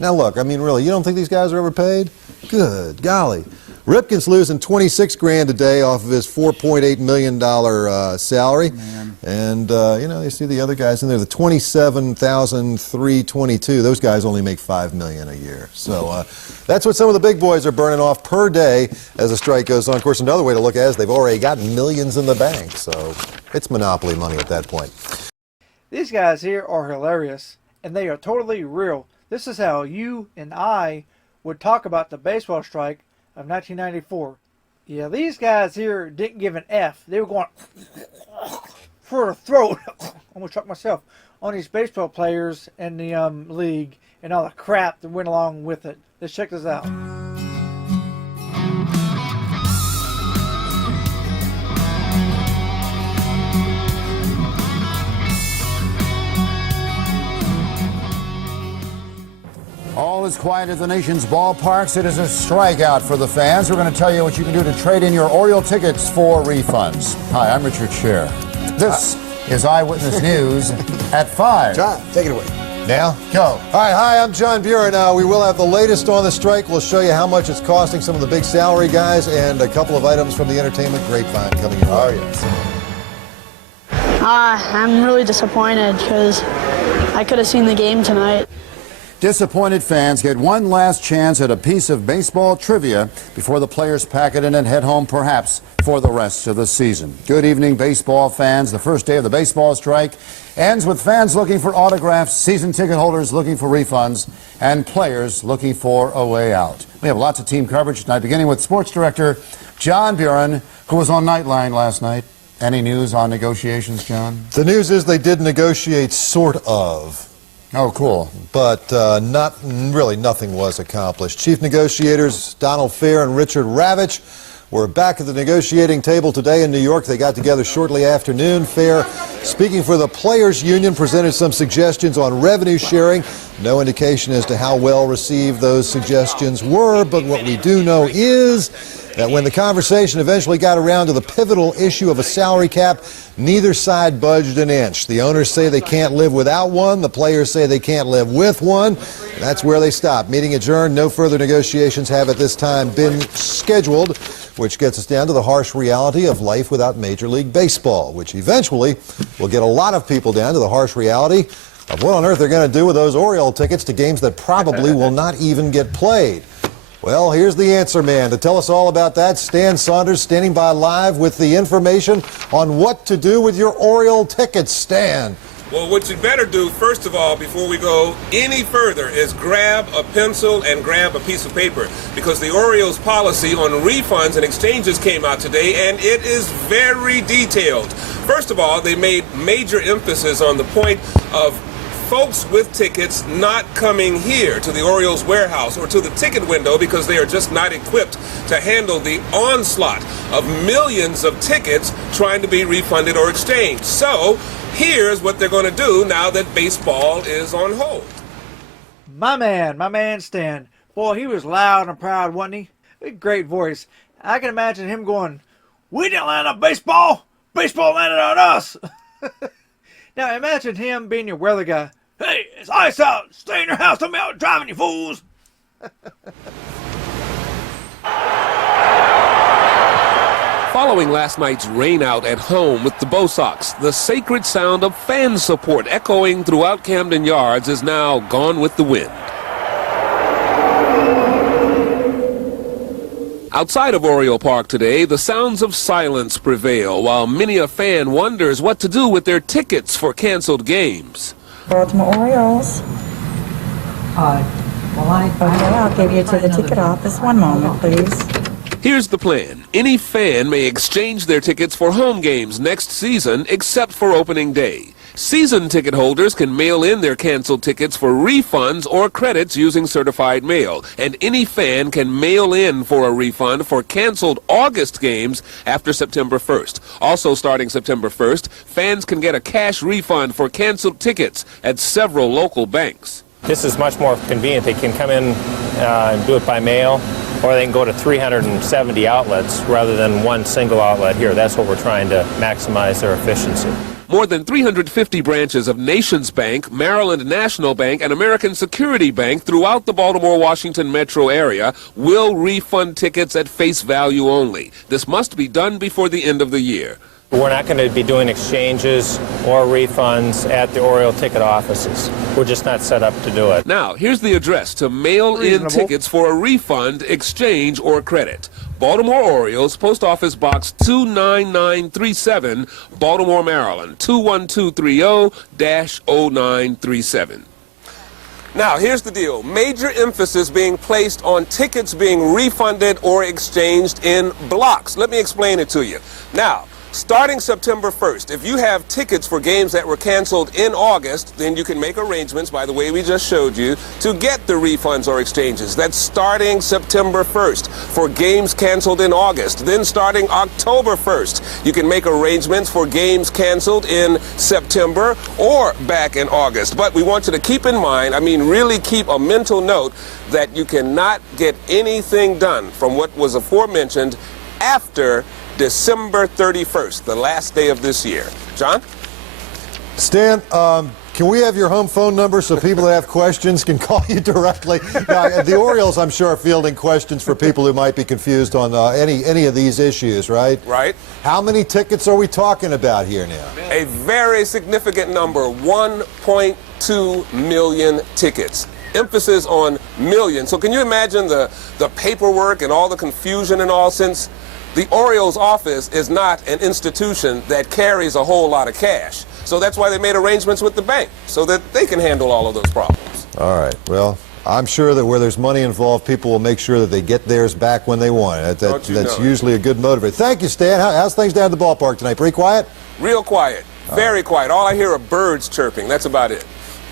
Now look, I mean, really, you don't think these guys are overpaid? Good golly. Ripken's losing $26,000 a day off of his $4.8 million salary. Man. And, you know, you see the other guys in there, the $27,322. Those guys only make $5 million a year. So that's what some of the big boys are burning off per day as the strike goes on. Of course, another way to look at it is they've already got millions in the bank. So it's monopoly money at that point. These guys here are hilarious, and they are totally real. This is how you and I would talk about the baseball strike of 1994. Yeah, these guys here didn't give an F. They were going for a throat. I'm going to choke myself on these baseball players in the league and all the crap that went along with it. Let's check this out. All is quiet at the nation's ballparks. It is a strikeout for the fans. We're going to tell you what you can do to trade in your Oriole tickets for refunds. Hi, I'm Richard Sher. This is Eyewitness News at 5. John, take it away. Now, go. All right, hi, I'm John Buren. We will have the latest on the strike. We'll show you how much it's costing some of the big salary guys and a couple of items from the entertainment grapevine coming in. Oh, yes. I'm really disappointed because I could have seen the game tonight. Disappointed fans get one last chance at a piece of baseball trivia before the players pack it in and head home, perhaps for the rest of the season. Good evening, baseball fans. The first day of the baseball strike ends with fans looking for autographs, season ticket holders looking for refunds, and players looking for a way out. We have lots of team coverage tonight, beginning with sports director John Buren, who was on Nightline last night. Any news on negotiations, John? The news is they did negotiate, sort of. Oh, cool. But nothing was accomplished. Chief negotiators Donald Fair and Richard Ravitch were back at the negotiating table today in New York. They got together shortly after noon. Fair, speaking for the Players Union, presented some suggestions on revenue sharing. No indication as to how well received those suggestions were, but what we do know is that when the conversation eventually got around to the pivotal issue of a salary cap, neither side budged an inch. The owners say they can't live without one. The players say they can't live with one. And that's where they stop. Meeting adjourned. No further negotiations have at this time been scheduled, which gets us down to the harsh reality of life without Major League Baseball, which eventually will get a lot of people down to the harsh reality of what on earth they're going to do with those Oriole tickets to games that probably will not even get played. Well, here's the answer man. To tell us all about that, Stan Saunders standing by live with the information on what to do with your Oriole tickets. Stan. Well, what you better do, first of all, before we go any further, is grab a pencil and grab a piece of paper, because the Orioles policy on refunds and exchanges came out today, and it is very detailed. First of all, they made major emphasis on the point of folks with tickets not coming here to the Orioles warehouse or to the ticket window because they are just not equipped to handle the onslaught of millions of tickets trying to be refunded or exchanged. So here's what they're going to do now that baseball is on hold. My man Stan. Boy, he was loud and proud, wasn't he? A great voice. I can imagine him going, "We didn't land on baseball. Baseball landed on us." Now imagine him being your weather guy. "Hey, it's ice out. Stay in your house. Don't be out driving, you fools." Following last night's rainout at home with the Bo Sox, the sacred sound of fan support echoing throughout Camden Yards is now gone with the wind. Outside of Oriole Park today, the sounds of silence prevail while many a fan wonders what to do with their tickets for canceled games. Baltimore Orioles. I'll give you to the ticket office. One moment, please. Here's the plan. Any fan may exchange their tickets for home games next season except for opening day. Season ticket holders can mail in their canceled tickets for refunds or credits using certified mail, and any fan can mail in for a refund for canceled August games after September 1st. Also starting September 1st, fans can get a cash refund for canceled tickets at several local banks. This is much more convenient. They can come in and do it by mail, or they can go to 370 outlets rather than one single outlet here. That's what we're trying to maximize their efficiency. More than 350 branches of Nations Bank, Maryland National Bank, and American Security Bank throughout the Baltimore-Washington metro area will refund tickets at face value only. This must be done before the end of the year. We're not going to be doing exchanges or refunds at the Oriole ticket offices. We're just not set up to do it. Now, here's the address to mail in tickets for a refund, exchange, or credit. Baltimore Orioles, Post Office Box 29937, Baltimore, Maryland, 21230-0937. Now, here's the deal. Major emphasis being placed on tickets being refunded or exchanged in blocks. Let me explain it to you. Now, starting September 1st, if you have tickets for games that were canceled in August, then you can make arrangements, by the way we just showed you, to get the refunds or exchanges. That's starting September 1st for games canceled in August. Then starting October 1st, you can make arrangements for games canceled in September or back in August. But we want you to keep in mind, really keep a mental note that you cannot get anything done from what was aforementioned after December 31st, the last day of this year. John? Stan, can we have your home phone number so people that have questions can call you directly? Now, the Orioles, I'm sure, are fielding questions for people who might be confused on any of these issues, right? Right. How many tickets are we talking about here now? A very significant number, 1.2 million tickets. Emphasis on million. So can you imagine the paperwork and all the confusion and all, since the Orioles office is not an institution that carries a whole lot of cash. So that's why they made arrangements with the bank, so that they can handle all of those problems. All right. Well, I'm sure that where there's money involved, people will make sure that they get theirs back when they want it. That's usually a good motivator. Thank you, Stan. How's things down at the ballpark tonight? Pretty quiet? Real quiet. Very quiet. All I hear are birds chirping. That's about it.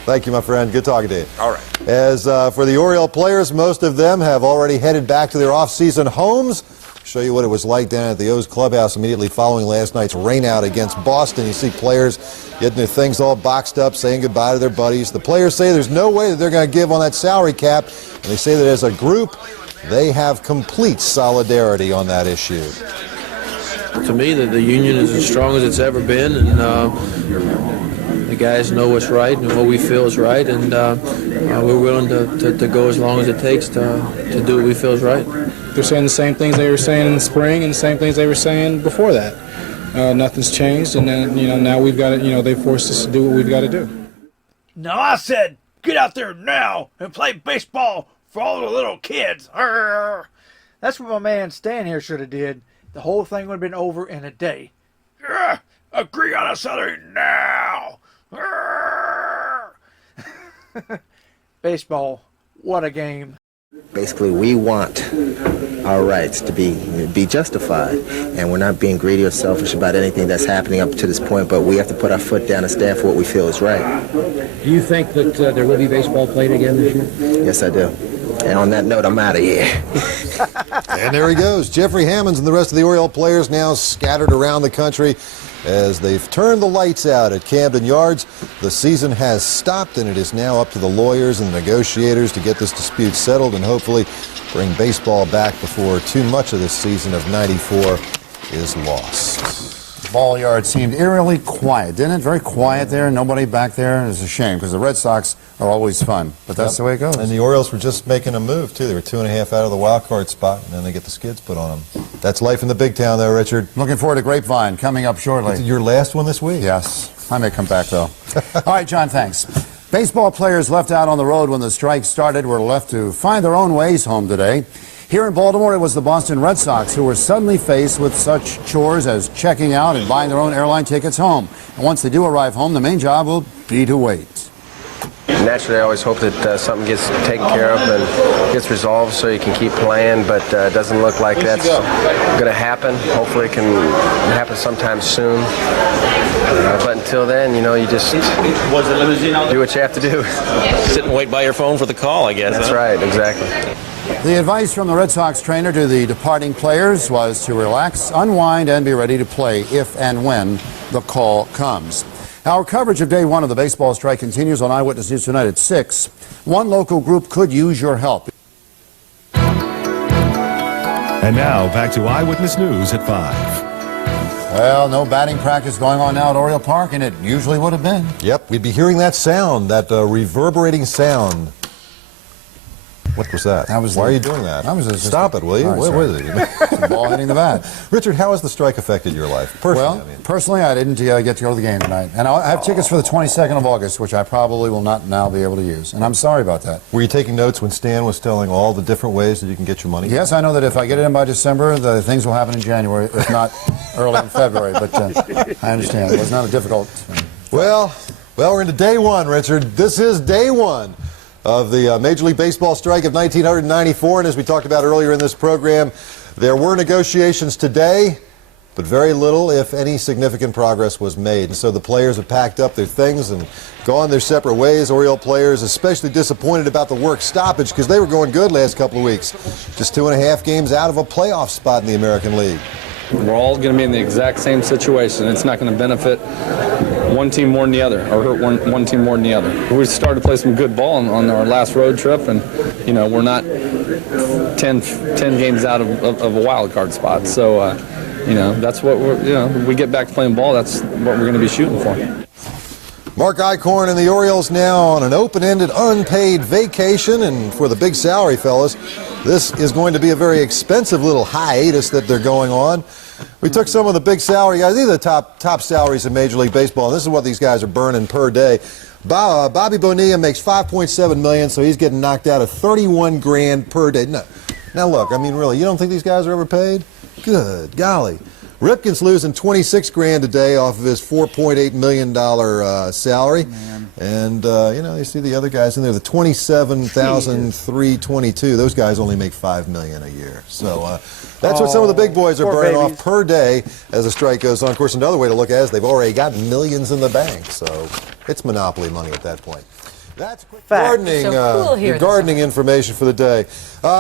Thank you, my friend. Good talking to you. All right. As for the Oriole players, most of them have already headed back to their off-season homes. Show you what it was like down at the O's clubhouse immediately following last night's rainout against Boston. You see players getting their things all boxed up, saying goodbye to their buddies. The players say there's no way that they're going to give on that salary cap, and they say that as a group, they have complete solidarity on that issue. To me, the union is as strong as it's ever been, and the guys know what's right and what we feel is right, and we're willing to go as long as it takes to do what we feel is right. They're saying the same things they were saying in the spring and the same things they were saying before that. Nothing's changed, and then now we've got to, they forced us to do what we've got to do. Now I said, get out there now and play baseball for all the little kids. Arr! That's what my man Stan here should have did. The whole thing would have been over in a day. Agree on a salary now. Baseball, what a game. Basically, we want our rights to be justified, and we're not being greedy or selfish about anything that's happening up to this point, but we have to put our foot down and stand for what we feel is right. Do you think that there will be baseball played again this year? Yes, I do. And on that note, I'm out of here. And there he goes. Jeffrey Hammonds and the rest of the Oriole players now scattered around the country as they've turned the lights out at Camden Yards. The season has stopped, and it is now up to the lawyers and the negotiators to get this dispute settled and hopefully bring baseball back before too much of this season of '94 is lost. Ball yard seemed eerily quiet, didn't it? Very quiet there, nobody back there. It's a shame because the Red Sox are always fun, but that's the way it goes. And the Orioles were just making a move, too. They were 2.5 out of the wild card spot, and then they get the skids put on them. That's life in the big town, though, Richard. Looking forward to Grapevine coming up shortly. Your last one this week? Yes. I may come back, though. All right, John, thanks. Baseball players left out on the road when the strike started were left to find their own ways home today. Here in Baltimore, it was the Boston Red Sox who were suddenly faced with such chores as checking out and buying their own airline tickets home. And once they do arrive home, the main job will be to wait. Naturally, I always hope that something gets taken care of and gets resolved so you can keep playing, but it doesn't look like that's going to happen. Hopefully it can happen sometime soon. But until then, you just do what you have to do. Sit and wait by your phone for the call, I guess. That's right, exactly. The advice from the Red Sox trainer to the departing players was to relax, unwind, and be ready to play if and when the call comes. Our coverage of day one of the baseball strike continues on Eyewitness News tonight at 6. One local group could use your help. And now back to Eyewitness News at 5. Well, no batting practice going on now at Oriole Park, and it usually would have been. Yep, we'd be hearing that sound, that reverberating sound. What was that? Why are you doing that? Stop it, will you? Right, what was it? It's the ball hitting the bat. Richard, how has the strike affected your life? Personally, Well, personally, I didn't get to go to the game tonight. And I have tickets for the 22nd of August, which I probably will not now be able to use. And I'm sorry about that. Were you taking notes when Stan was telling all the different ways that you can get your money? Yes, I know that if I get it in by December, the things will happen in January, if not early in February. But I understand. It was not a difficult... Well, we're into day one, Richard. This is day one of the Major League Baseball strike of 1994. And as we talked about earlier in this program, there were negotiations today, but very little, if any, significant progress was made. And so the players have packed up their things and gone their separate ways. Oriole players especially disappointed about the work stoppage because they were going good last couple of weeks. Just 2.5 games out of a playoff spot in the American League. We're all going to be in the exact same situation. It's not going to benefit one team more than the other, or hurt one team more than the other. We started to play some good ball on our last road trip, and we're not 10 games out of a wild card spot. So that's what we get back to playing ball. That's what we're going to be shooting for. Mark Eichorn and the Orioles now on an open-ended, unpaid vacation, and for the big salary fellas, this is going to be a very expensive little hiatus that they're going on. We took some of the big salary guys. These are the top salaries in Major League Baseball, and this is what these guys are burning per day. Bobby Bonilla makes $5.7 million, so he's getting knocked out of $31 grand per day. Now look, I mean, really, you don't think these guys are overpaid? Good golly. Ripken's losing $26 grand a day off of his $4.8 million salary. And, you see the other guys in there, the $27,322. Those guys only make $5 million a year. So that's what some of the big boys are burning off per day as the strike goes on. Of course, another way to look at it is they've already got millions in the bank. So it's monopoly money at that point. That's quick gardening, gardening information for the day.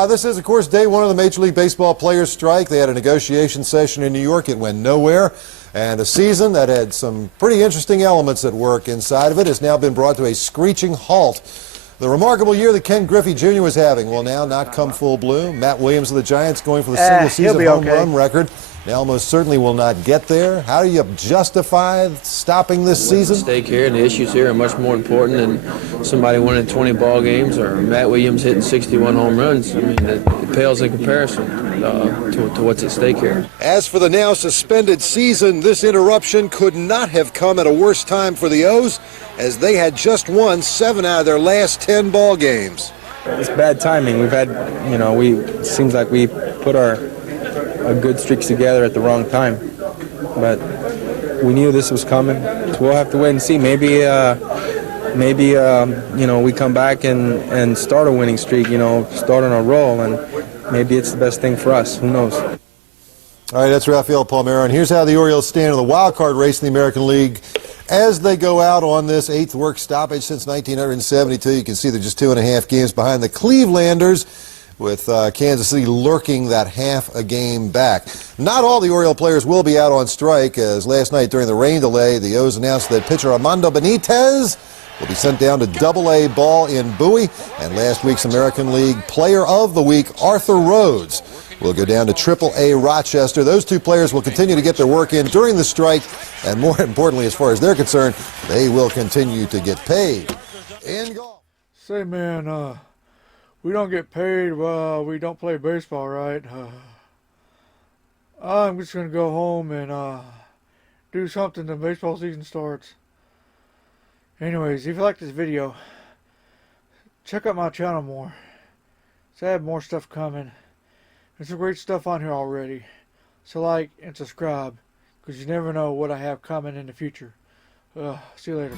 This is, of course, day one of the Major League Baseball players' strike. They had a negotiation session in New York. It went nowhere. And a season that had some pretty interesting elements at work inside of it has now been brought to a screeching halt. The remarkable year that Ken Griffey Jr. was having will now not come full bloom. Matt Williams of the Giants going for the single-season home run record. Now most certainly will not get there. How do you justify stopping this season? The stake here and the issues here are much more important than somebody winning 20 ball games or Matt Williams hitting 61 home runs. I mean, it pales in comparison to what's at stake here. As for the now suspended season, this interruption could not have come at a worse time for the O's, as they had just won 7 out of their last 10 ball games. It's bad timing. We've had, it seems like we put our good streaks together at the wrong time, but we knew this was coming. So we'll have to wait and see. Maybe we come back and start a winning streak. Start on a roll, and maybe it's the best thing for us. Who knows? All right, that's Rafael Palmeiro, and here's how the Orioles stand in the wild card race in the American League as they go out on this 8th work stoppage since 1972. You can see they're just 2.5 games behind the Clevelanders, with Kansas City lurking that half a game back. Not all the Oriole players will be out on strike, as last night during the rain delay, the O's announced that pitcher Armando Benitez will be sent down to Double-A ball in Bowie, and last week's American League Player of the Week, Arthur Rhodes, will go down to Triple-A Rochester. Those two players will continue to get their work in during the strike, and more importantly, as far as they're concerned, they will continue to get paid. In golf. Say, man, we don't get paid while we don't play baseball, right? I'm just going to go home and do something till baseball season starts. Anyways, if you like this video, check out my channel more. So I have more stuff coming. There's some great stuff on here already. So like and subscribe, because you never know what I have coming in the future. See you later.